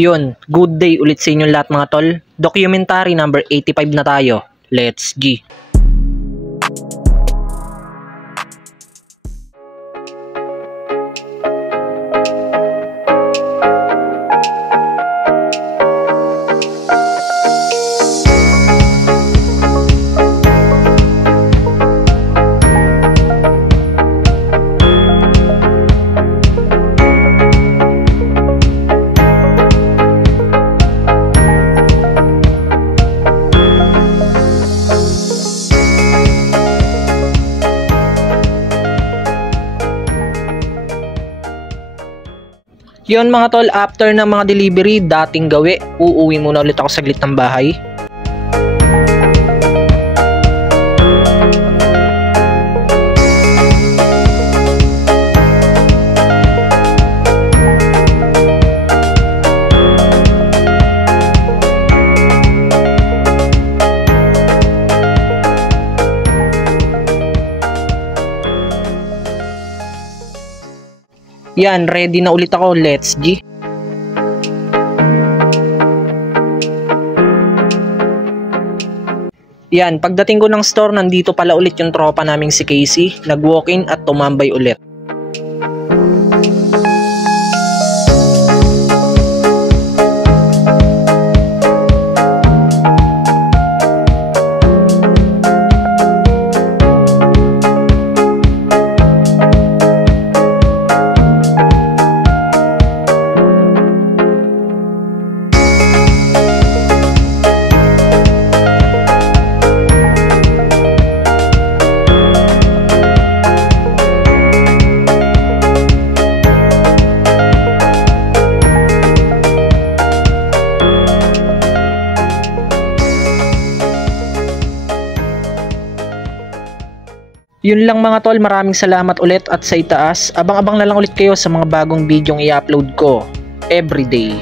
Yun, good day ulit sa inyong lahat mga tol. Documentary number 85 na tayo. Let's G! Yun mga tol, after ng mga delivery, dating gawi, uuwi muna ulit ako saglit ng bahay. Yan, ready na ulit ako. Let's G! Yan, pagdating ko ng store, nandito pala ulit yung tropa naming si Casey. Nag-walk-in at tumambay ulit. Yun lang mga tol, maraming salamat ulit at sa itaas, abang-abang na lang ulit kayo sa mga bagong bidyong i-upload ko everyday.